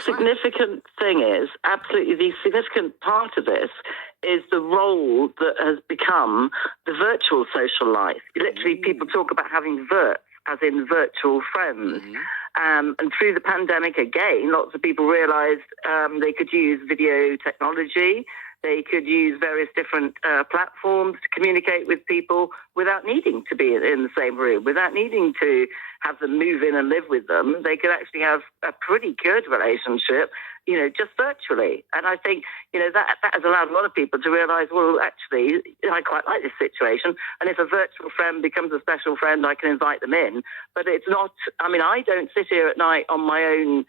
significant thing is, absolutely, the significant part of this is the role that has become the virtual social life. Literally, people talk about having verts, as in virtual friends. And through the pandemic, again, lots of people realized they could use video technology. They could use various different platforms to communicate with people without needing to be in the same room, without needing to have them move in and live with them. They could actually have a pretty good relationship, just virtually. And I think, that has allowed a lot of people to realize, well, actually, I quite like this situation. And if a virtual friend becomes a special friend, I can invite them in. But it's not, I don't sit here at night on my own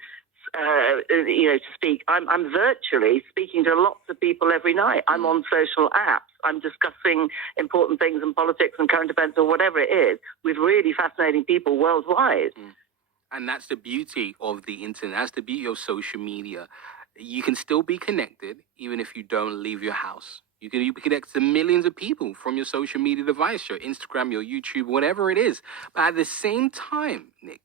to speak. I'm virtually speaking to lots of people every night. I'm on social apps. I'm discussing important things in politics and current events or whatever it is with really fascinating people worldwide. And that's the beauty of the internet. That's the beauty of social media. You can still be connected even if you don't leave your house. You can be connected to millions of people from your social media device, your Instagram, your YouTube, whatever it is. But at the same time, Nick,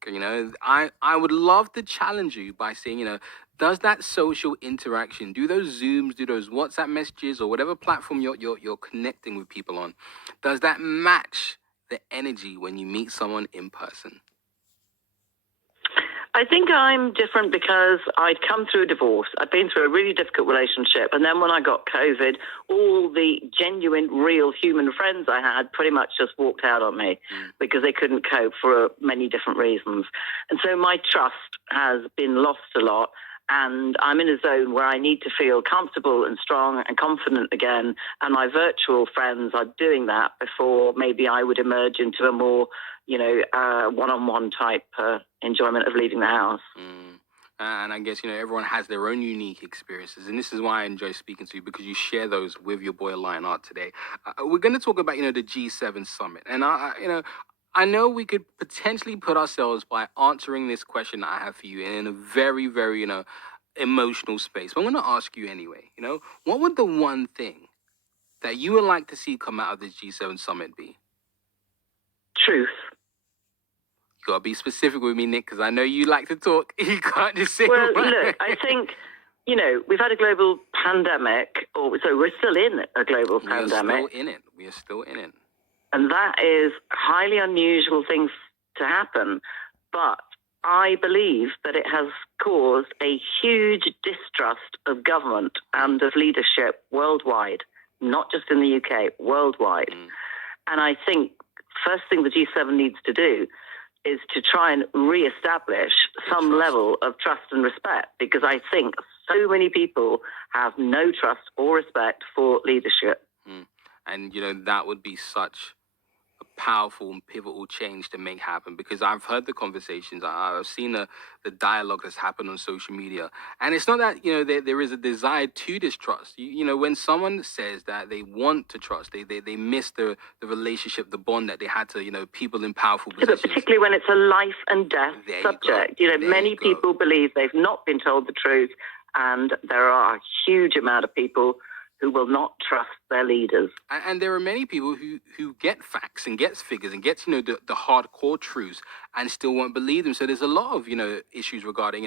I would love to challenge you by saying, does that social interaction, do those Zooms, do those WhatsApp messages, or whatever platform you're connecting with people on, does that match the energy when you meet someone in person? I think I'm different because I'd come through a divorce. I'd been through a really difficult relationship. And then when I got COVID, all the genuine, real human friends I had pretty much just walked out on me because they couldn't cope for many different reasons. And so my trust has been lost a lot. And I'm in a zone where I need to feel comfortable and strong and confident again. And my virtual friends are doing that before maybe I would emerge into a more, one-on-one type enjoyment of leaving the house. And I guess, everyone has their own unique experiences. And this is why I enjoy speaking to you, because you share those with your boy Lionheart today. We're going to talk about, the G7 summit. And, I know we could potentially put ourselves by answering this question that I have for you in a very, very, emotional space. But I'm going to ask you anyway, what would the one thing that you would like to see come out of this G7 summit be? Truth. You got to be specific with me, Nick, because I know you like to talk. You can't just say... Well, look, I think, we've had a global pandemic, so we're still in a global pandemic. We are still in it. And that is a highly unusual thing to happen. But I believe that it has caused a huge distrust of government and of leadership worldwide, not just in the UK, worldwide. And I think first thing the G7 needs to do is to try and reestablish some level of trust and respect, because I think so many people have no trust or respect for leadership. And, that would be such a powerful and pivotal change to make happen, because I've heard the conversations, I've seen the dialogue that's happened on social media. And it's not that, there is a desire to distrust. When someone says that they want to trust, they miss the relationship, the bond that they had to, people in powerful positions. But particularly when it's a life and death subject. Many people believe they've not been told the truth, and there are a huge amount of people who will not trust their leaders. And there are many people who get facts and gets figures and gets, the hardcore truths and still won't believe them. So there's a lot of, issues regarding,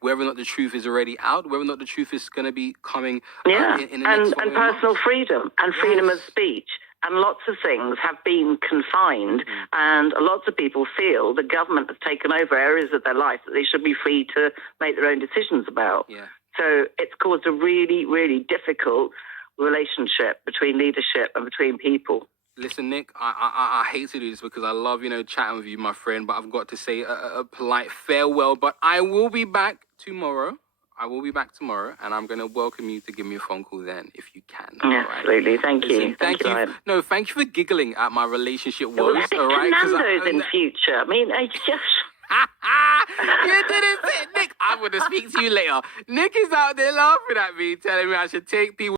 whether or not the truth is already out, whether or not the truth is going to be coming in the next and personal months. Freedom and freedom of speech. And lots of things have been confined, and lots of people feel the government has taken over areas of their life that they should be free to make their own decisions about. So it's caused a really, really difficult relationship between leadership and between people. Listen, Nick, I hate to do this because I love, chatting with you, my friend, but I've got to say a polite farewell. But I will be back tomorrow. And I'm going to welcome you to give me a phone call then, if you can. Absolutely. Thank you. Thank you. No, thank you for giggling at my relationship woes. All right. Nando's in future. It's just... You didn't say, Nick, I'm going to speak to you later. Nick is out there laughing at me, telling me I should take people